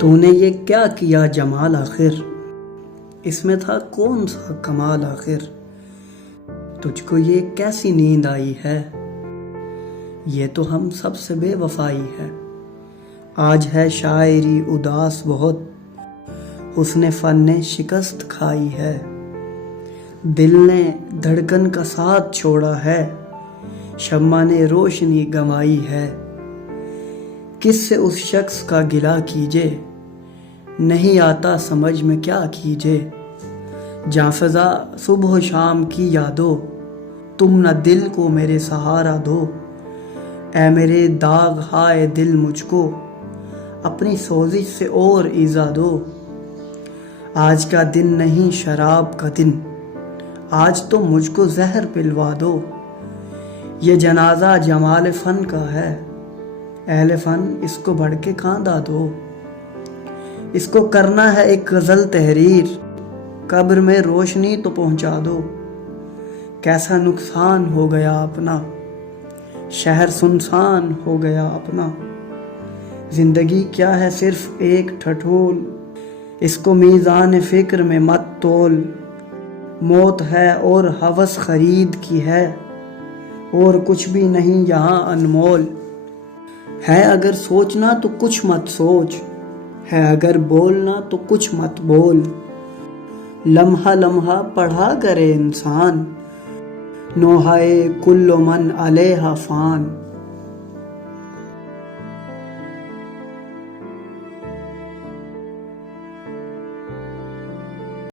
تو نے یہ کیا کیا جمال آخر، اس میں تھا کون سا کمال آخر، تجھ کو یہ کیسی نیند آئی ہے، یہ تو ہم سب سے بے وفائی ہے۔ آج ہے شاعری اداس بہت، حسن فن نے شکست کھائی ہے، دل نے دھڑکن کا ساتھ چھوڑا ہے، شمع نے روشنی گنوائی ہے۔ کس سے اس شخص کا گلہ کیجے، نہیں آتا سمجھ میں کیا کیجے۔ جاں فضا صبح و شام کی یادو، تم نہ دل کو میرے سہارا دو۔ اے میرے داغ ہائے دل مجھ کو، اپنی سوزش سے اور ایذا دو۔ آج کا دن نہیں شراب کا دن، آج تو مجھ کو زہر پلوا دو۔ یہ جنازہ جمال فن کا ہے، اہل فن اس کو بڑھ کے کاندھا دو۔ اس کو کرنا ہے ایک غزل تحریر، قبر میں روشنی تو پہنچا دو۔ کیسا نقصان ہو گیا اپنا، شہر سنسان ہو گیا اپنا۔ زندگی کیا ہے صرف ایک ٹھٹھول، اس کو میزان فکر میں مت تول۔ موت ہے اور ہوس خرید کی ہے، اور کچھ بھی نہیں یہاں انمول۔ ہے اگر سوچنا تو کچھ مت سوچ، ہے اگر بولنا تو کچھ مت بول۔ لمحہ لمحہ پڑھا کرے انسان، نوحۂ کل من علیہا فان۔